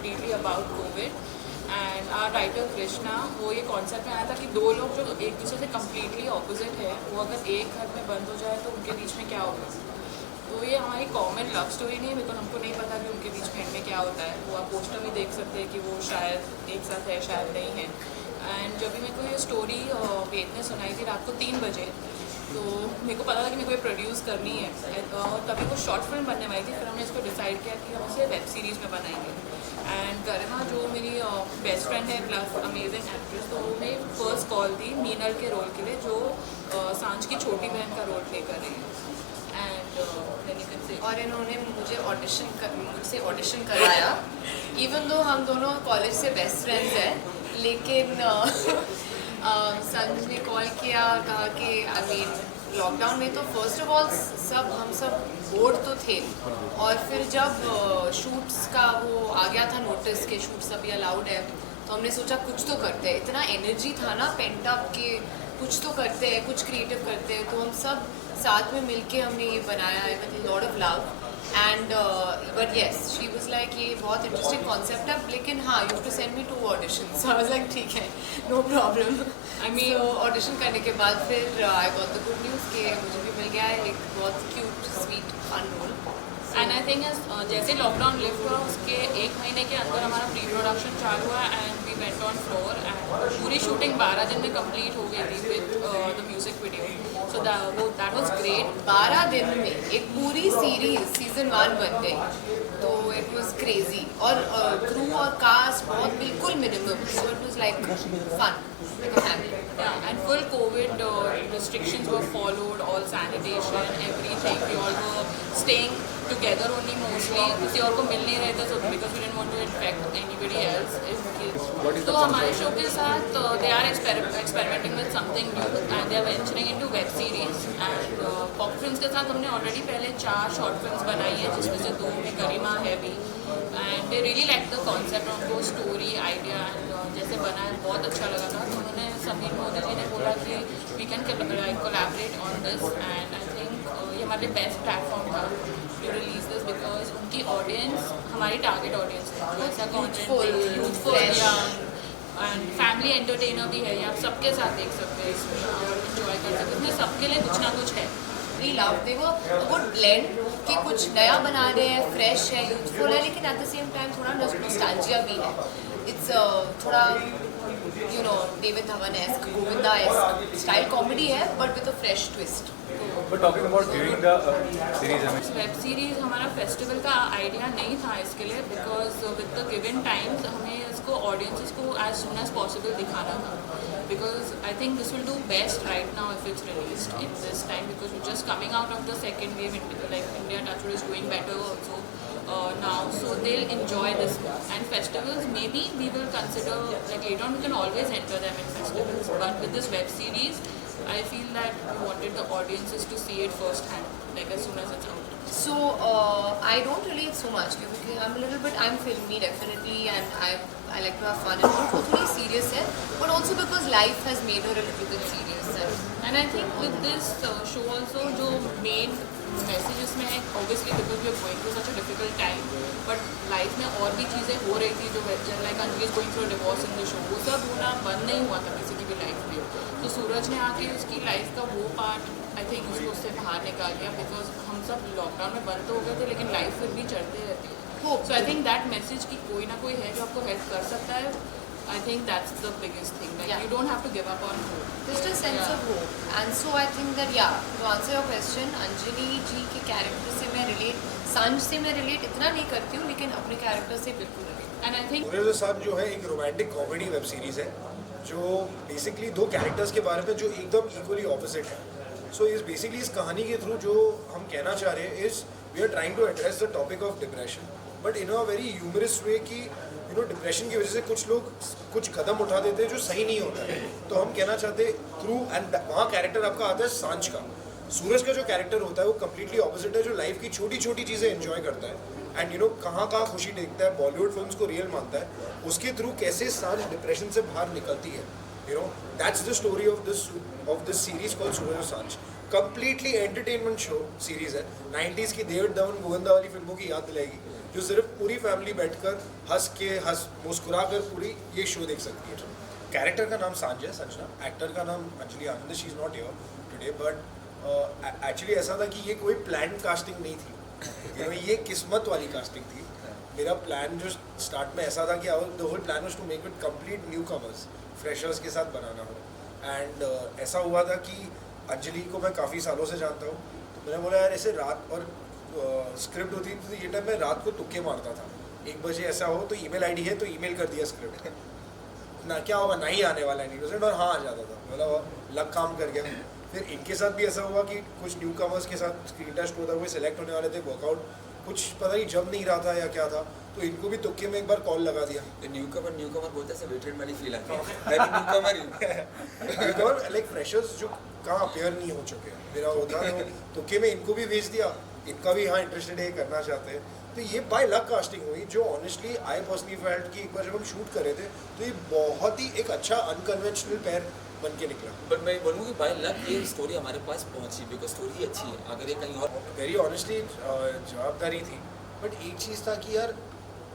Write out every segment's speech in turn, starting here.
completely about COVID. And our writer Krishna, वो ये concept में आया था कि दो लोग जो एक दूसरे से कम्प्लीटली ऑपोजिट है, वो अगर एक घर में बंद हो जाए तो उनके बीच में क्या होगा। तो ये हमारी कॉमन लव स्टोरी नहीं है, बिकॉज हमको नहीं पता कि उनके बीच में एंड में क्या होता है। वो आप पोस्टर में देख सकते हैं कि वो शायद एक साथ है, शायद नहीं है। एंड जब भी मेरे को ये स्टोरी वेद ने सुनाई थी रात को 3 बजे, तो मेरे को पता था कि मेरे को ये प्रोड्यूस करनी है, और तभी वो शॉर्ट फिल्म बनने वाली थी। फिर हमने इसको डिसाइड किया कि हम इसे वेब सीरीज़ में बनाएंगे। एंड गरिमा जो मेरी बेस्ट फ्रेंड है प्लस अमेजिंग एक्ट्रेस, तो वो मेरी फर्स्ट कॉल थी मीनल के रोल के लिए, जो सांझ की छोटी बहन का रोल प्ले कर रही है। एंड और इन्होंने मुझसे ऑडिशन कराया, इवन दो हम दोनों कॉलेज से बेस्ट फ्रेंड्स हैं, लेकिन संज ने कॉल किया, कहा कि आई मीन लॉकडाउन में तो फर्स्ट ऑफ ऑल हम सब बोर्ड तो थे, और फिर जब शूट्स का वो आ गया था नोटिस के शूट्स अभी अलाउड है, तो हमने सोचा कुछ तो करते हैं। इतना एनर्जी था ना पेंट अप के, कुछ तो करते हैं, कुछ क्रिएटिव करते हैं। तो हम सब साथ में मिलके हमने ये बनाया है with lot of love. And but yes, she was like ये बहुत इंटरेस्टिंग कॉन्सेप्ट है, लेकिन हाँ you have to send me 2 audition. So I was like ठीक है, no problem. I mean audition करने के बाद फिर I got the good news कि मुझे भी मिल गया है एक बहुत cute sweet fun role. And I think जैसे लॉकडाउन लिफ्ट हुआ उसके 1 महीने के अंदर हमारा प्री प्रोडक्शन चालू हुआ, and we went on floor, and पूरी शूटिंग 12 दिन में कंप्लीट हो गई थी with the music video. So that was great. 12 दिन में एक पूरी सीरीज सीजन 1 बन गई, तो इट वाज क्रेजी। और क्रू और कास्ट बहुत बिल्कुल minimum, so it was like fun like a family. Yeah, and full COVID restrictions were followed, all sanitation, everything. We all were staying together only mostly. किसी और को मिल नहीं रहे थे, so because we didn't want to infect anybody else. तो हमारे show के साथ they are experimenting with something new, and they are venturing into web series. And pop films के साथ हमने already पहले 4 शॉर्ट फिल्म्स बनाई है, जिसमें से 2 में गरिमा है भी। And they really like the concept of the story idea, and जैसे बना है बहुत अच्छा लगा था। तो उन्होंने समीर मोदी जी ने बोला कि we can collaborate on this, and I think ये हमारे बेस्ट प्लेटफॉर्म था टू रिलीज दिस, बिकॉज उनकी ऑडियंस हमारी टारगेट ऑडियंस है, जो ऐसा content youthful and family entertainer भी है, ये आप सबके साथ देख सकते हैं इसमें और इन्जॉय कर सकते हैं। इसमें सबके लिए कुछ ना कुछ है। वी लव दे वो गुड ब्लेंड कि कुछ नया बना रहे हैं, फ्रेश है, यूथफुल है, लेकिन एट द सेम टाइम थोड़ा नॉस्टैल्जिया भी है। इट्स थोड़ा you know David Dhawanesque, Govindaesque style comedy है, but with a fresh twist. But talking about during the series, I mean, web series हमारा फेस्टिवल का आइडिया नहीं था इसके लिए, because with the given times हमें इसको ऑडियंसेस को एज सुन एज पॉसिबल दिखाना था, because I think this will do best right now if it's released in this time, because we just coming out of the second wave, like India touchwood is doing better also now, so they'll enjoy this more. And festivals, maybe we will consider, like later on we can always enter them in festivals, but with this web series I feel that we wanted the audiences to see it first hand, like as soon as it's out. So I don't relate so much because I'm filmy definitely, and I like to have fun, and वो थोड़ी serious है, but also because life has made her a little bit serious. And I think with this show also, जो main message इसमें है, obviously because we are going through such a difficult time, but life में और भी चीज़ें हो रही थी जो like Anjali is going through a divorce in the show, वो सब होना बंद नहीं हुआ था किसी की भी लाइफ में। तो सूरज ने आके उसकी लाइफ का वो पार्ट आई थिंक उसको उससे बाहर निकाल दिया, बिकॉज हम सब लॉकडाउन में बंद तो हो गए थे, लेकिन लाइफ फिर भी चलती रहती है। सो आई थिंक दैट मैसेज कि कोई ना कोई है जो आपको हेल्प कर सकता है, I think that's the biggest thing. Like you don't have to give up on hope. Just a sense of hope. And so I think that to answer your question, Anjali जी के कैरेक्टर से मैं relate, सांझ से मैं relate इतना नहीं करती हूँ, लेकिन अपने कैरेक्टर से बिल्कुल रिलेट। And I think मेरे साथ जो है एक रोमांटिक कॉमेडी वेब सीरीज है, जो बेसिकली 2 कैरेक्टर्स के बारे में जो एकदम इक्वली ऑपोजिट है। सो इस बेसिकली इस कहानी के थ्रू जो हम कहना चाह रहे हैं is we are trying to address the topic of depression, but in a very humorous way कि यू नो डिप्रेशन की वजह से कुछ लोग कुछ कदम उठा देते हैं जो सही नहीं होता है। तो हम कहना चाहते हैं थ्रू, एंड वहाँ कैरेक्टर आपका आता है सांझ का। सूरज का जो कैरेक्टर होता है वो कम्प्लीटली ऑपोजिट है, जो लाइफ की छोटी छोटी चीज़ें एंजॉय करता है एंड यू नो कहाँ कहाँ खुशी देखता है, बॉलीवुड फिल्म्स को रियल मानता है। उसके थ्रू कैसे सांझ डिप्रेशन से बाहर निकलती है, you know that's the story of this series called Suraj और Saanjh. Completely entertainment show series है, 90s की देव धवन गोविंदा वाली फिल्मों की याद दिलाएगी। जो सिर्फ पूरी फैमिली बैठकर हंस मुस्कुरा कर पूरी ये शो देख सकती है। कैरेक्टर का नाम सांज है, संजना। एक्टर का नाम Anjali Anand. She is not here today, but actually ऐसा था कि ये कोई प्लान कास्टिंग नहीं थी, ये किस्मत वाली कास्टिंग थी। मेरा प्लान जो स्टार्ट में ऐसा था कि the whole plan was to make it complete newcomers, freshers के साथ बनाना हो। एंड ऐसा हुआ था कि अंजलि को मैं काफ़ी सालों से जानता हूँ, तो मैंने बोला यार ऐसे रात और स्क्रिप्ट होती थी, तो ये टाइम मैं रात को तुक्के मारता था। 1 बजे ऐसा हो तो ईमेल आईडी है तो ईमेल कर दिया स्क्रिप्ट ना, क्या होगा नहीं आने वाला है 90% और हाँ आ जाता था। बोला लक काम कर गया। फिर इनके साथ भी ऐसा हुआ कि कुछ न्यू कमर्स के साथ स्क्रीन टेस्ट होता, वो सिलेक्ट होने वाले थे, वर्कआउट कुछ पता नहीं जब नहीं रहा था या क्या था, तो इनको भी तुक्के में एक बार कॉल लगा दिया। न्यू कमर बोलते हैं वेटेड वाली फील आती है। मैं भी न्यू कमर लाइक फ्रेशर्स जो कहाँ अपेयर नहीं हो चुके हैं, मेरा होता तो तुक्के में इनको भी भेज दिया, इनका भी हाँ इंटरेस्टेड है, करना चाहते हैं। तो ये बाय लक कास्टिंग हुई, जो ऑनेस्टली आई पर्सनली फेल्ट कि एक बार जब हम शूट कर रहे थे तो ये बहुत ही एक अच्छा अनकन्वेंशनल पेयर बन के निकला। बट मैं बोलूँ कि बाय लक ये स्टोरी हमारे पास पहुंची, बिकॉज स्टोरी अच्छी है। अगर ये कहीं और वेरी ऑनेस्टली जवाबदारी थी, बट एक चीज़ था कि यार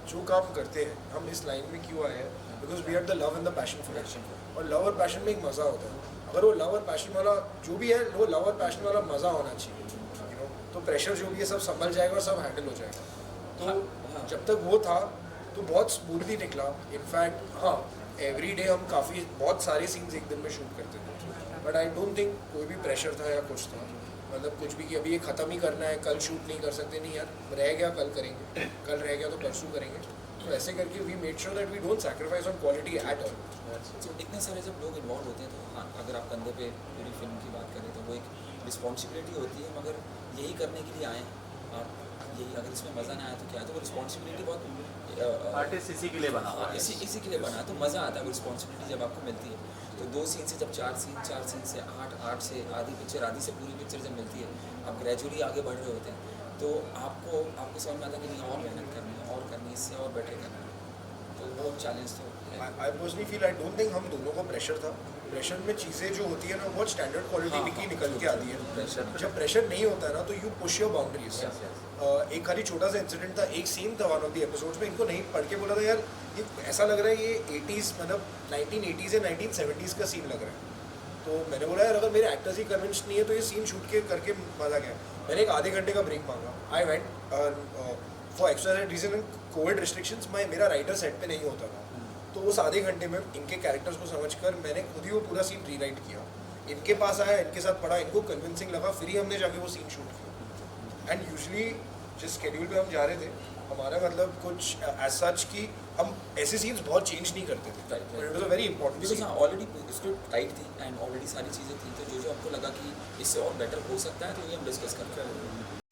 जो काम करते हैं हम इस लाइन में क्यों आए हैं, because we have the love and the passion for action, और लव और पैशन में एक मज़ा होता है। अगर वो लव और पैशन वाला जो भी है, वो लव और पैशन वाला मज़ा होना चाहिए, यू नो। तो प्रेशर जो भी है सब संभल जाएगा और सब हैंडल हो जाएगा। तो जब तक वो था तो बहुत स्मूथली निकला। इनफैक्ट हाँ, एवरी डे हम बहुत सारे सीन्स एक दिन में शूट करते थे, बट आई डोंट थिंक कोई भी प्रेशर था या कुछ था, मतलब कुछ भी कि अभी ये ख़त्म ही करना है, कल शूट नहीं कर सकते, नहीं यार रह गया कल करेंगे, कल रह गया तो परसों करेंगे। तो ऐसे करके we made sure that we don't sacrifice on quality at all. तो इतने सारे जब लोग इन्वॉल्व होते हैं तो हाँ, अगर आप कंधे पे पूरी फिल्म की बात करें तो वो एक रिस्पॉन्सिबिलिटी होती है, मगर यही करने के लिए आए आप, यही अगर इसमें मज़ा ना आए तो क्या है, तो वो रिस्पॉन्सिबिलिटी बहुत आर्टिस्ट इसी के लिए बना हुआ है। इसी के लिए बना, तो मज़ा आता है वो रिस्पॉन्सिबिलिटी जब आपको मिलती है। तो 2 सीन से जब 4 सीन से 8 से आधी से पूरी पिक्चर जब मिलती है, आप ग्रेजुअली आगे बढ़ रहे होते हैं, तो आपको समझ में आता है कि नहीं और मेहनत करनी है, और करनी है, इससे और बेटर करना है। तो वो चैलेंज तो I personally feel, I don't think हम दोनों को प्रेशर था। प्रेशर में चीज़ें जो होती है ना बहुत स्टैंडर्ड क्वालिटी की निकल के आती है। प्रेशर जब प्रेशर नहीं होता है ना तो यू पुश योर बाउंड्रीज। एक खाली छोटा सा इंसिडेंट था, एक सीन था वन ऑफ द एपिसोड्स में, इनको नहीं पढ़ के बोला था यार ये ऐसा लग रहा है ये 80s मतलब 1980s या 1970s का सीन लग रहा है। तो मैंने बोला यार अगर मेरे एक्टर्स ही कन्विंस नहीं है तो ये सीन शूट के करके मजा गया। मैंने एक आधे घंटे का ब्रेक मांगा। I went for extra reason, COVID restrictions, मेरा राइटर सेट पे नहीं होता था, तो उस आधे घंटे में इनके कैरेक्टर्स को समझकर मैंने खुद ही वो पूरा सीन रीराइट किया। इनके पास आया, इनके साथ पढ़ा, इनको कन्विंसिंग लगा, फिर ही हमने जाके वो सीन शूट किया। एंड यूजुअली जिस स्केड्यूल पे हम जा रहे थे, हमारा मतलब कुछ एज सच कि हम ऐसे सीन्स बहुत चेंज नहीं करते थे। It was a very important because scene. हाँ, ऑलरेडी स्क्रिप्ट टाइट थी एंड ऑलरेडी सारी चीज़ें थी, तो जो हमको लगा कि इससे और बेटर हो सकता है तो ये हम डिस्कस करते हैं।